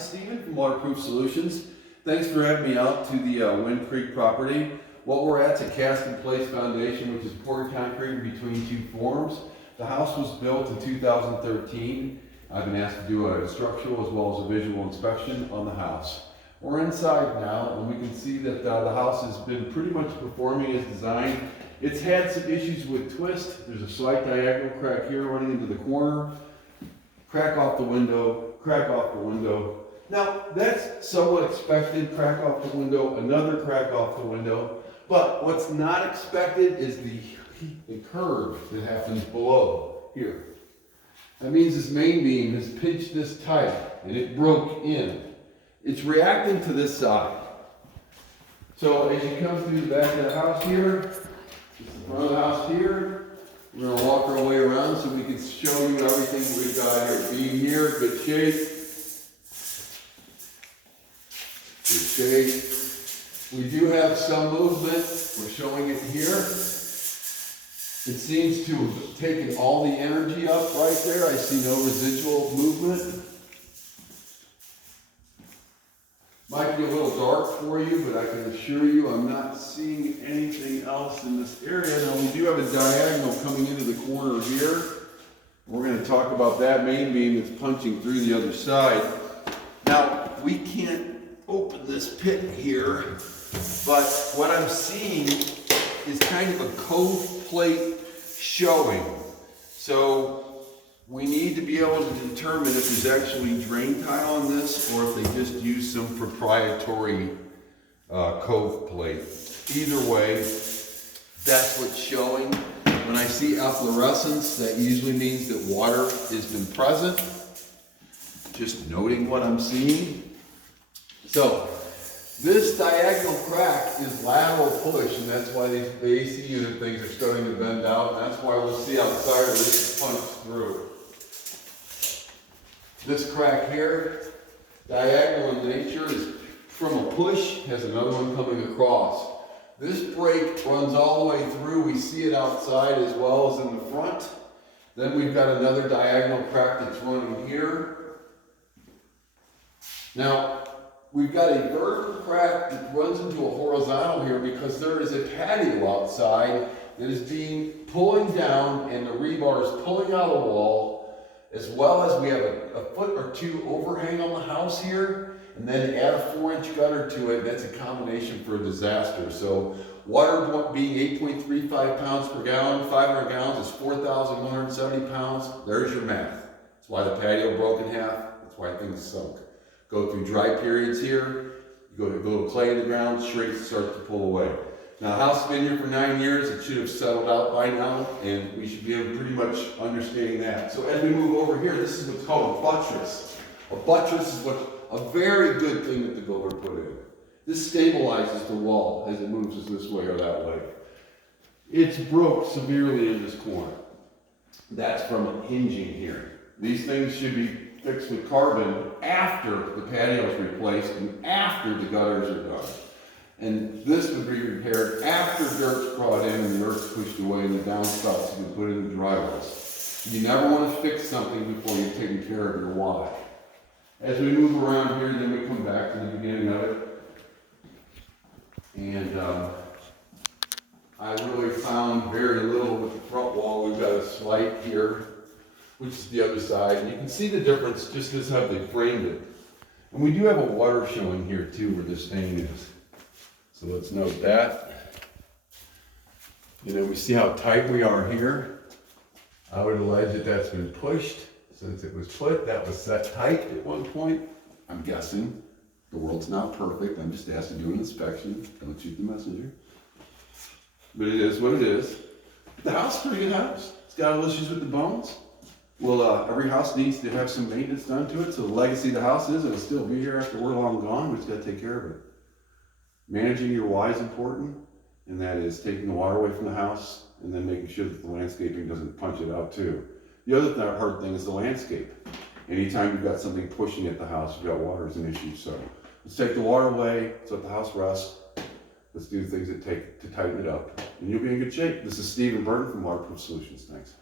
is Steven from Waterproof Solutions. Thanks for having me out to the Wind Creek property. What we're at is a cast-in-place foundation, which is poured concrete between two forms. The house was built in 2013. I've been asked to do a structural as well as a visual inspection on the house. We're inside now, and we can see that the house has been pretty much performing as designed. It's had some issues with twist. There's a slight diagonal crack here running into the corner. Crack off the window, crack off the window. Now, that's somewhat expected, crack off the window, another crack off the window. But what's not expected is the curve that happens below here. That means this main beam has pinched this tight and it broke in. It's reacting to this side. So as you come through the back of the house here, this is the front of the house here, we're going to walk our way around so we can show you everything we've got here. Beam here, good shape. Good shape. We do have some movement. We're showing it here. It seems to have taken all the energy up right there. I see no residual movement. Might be a little dark for you, but I can assure you I'm not seeing anything else in this area. Now we do have a diagonal coming into the corner here. We're going to talk about that main beam that's punching through the other side. Now we can't open this pit here, but what I'm seeing is kind of a cove plate showing. So we need to be able to determine if there's actually drain tile on this or if they just use some proprietary cove plate. Either way, that's what's showing. When I see efflorescence, that usually means that water has been present. Just noting what I'm seeing. So this diagonal crack is lateral push, and that's why the AC unit things are starting to bend out, and that's why we'll see outside of this is punched through. This crack here, diagonal in nature, is from a push, has another one coming across. This break runs all the way through. We see it outside as well as in the front. Then we've got another diagonal crack that's running here. Now, we've got a vertical crack that runs into a horizontal here because there is a patio outside that is pulling down, and the rebar is pulling out of the wall, as well as we have a foot or two overhang on the house here, and then add a 4-inch gutter to it. That's a combination for a disaster. So water being 8.35 pounds per gallon, 500 gallons is 4,170 pounds. There's your math. That's why the patio broke in half. That's why things sunk. Go through dry periods here, you go to clay in the ground, shrinks, starts to pull away. Now, the house has been here for 9 years. It should have settled out by now, and we should be able to pretty much understand that. So as we move over here, this is what's called a buttress. A buttress is a very good thing that the builder put in. This stabilizes the wall as it moves this way or that way. It's broke severely in this corner. That's from hinging here. These things should be fixed with carbon after the patio is replaced and after the gutters are done. And this would be repaired after dirt's brought in and the earth's pushed away and the downspouts you can put in the drywells. You never want to fix something before you've taken care of your why. As we move around here, then we come back to the beginning of it. And I really found very little with the front wall. We've got a slight here, which is the other side. And you can see the difference just as how they framed it. And we do have a water showing here too where the stain is. So let's note that. You know, we see how tight we are here. I would allege that that's been pushed since it was put. That was set tight at one point. I'm guessing. The world's not perfect. I'm just asked to do an inspection. Don't shoot the messenger. But it is what it is. The house is a pretty good house. It's got little issues with the bones. Well, every house needs to have some maintenance done to it. So the legacy of the house is it'll still be here after we're long gone. We just got to take care of it. Managing your why is important, and that is taking the water away from the house and then making sure that the landscaping doesn't punch it out too. The other hard thing is the landscape. Anytime you've got something pushing at the house, you've got water as an issue. So let's take the water away, let's let the house rest. Let's do things that take to tighten it up, and you'll be in good shape. This is Steven Burton from Waterproof Solutions. Thanks.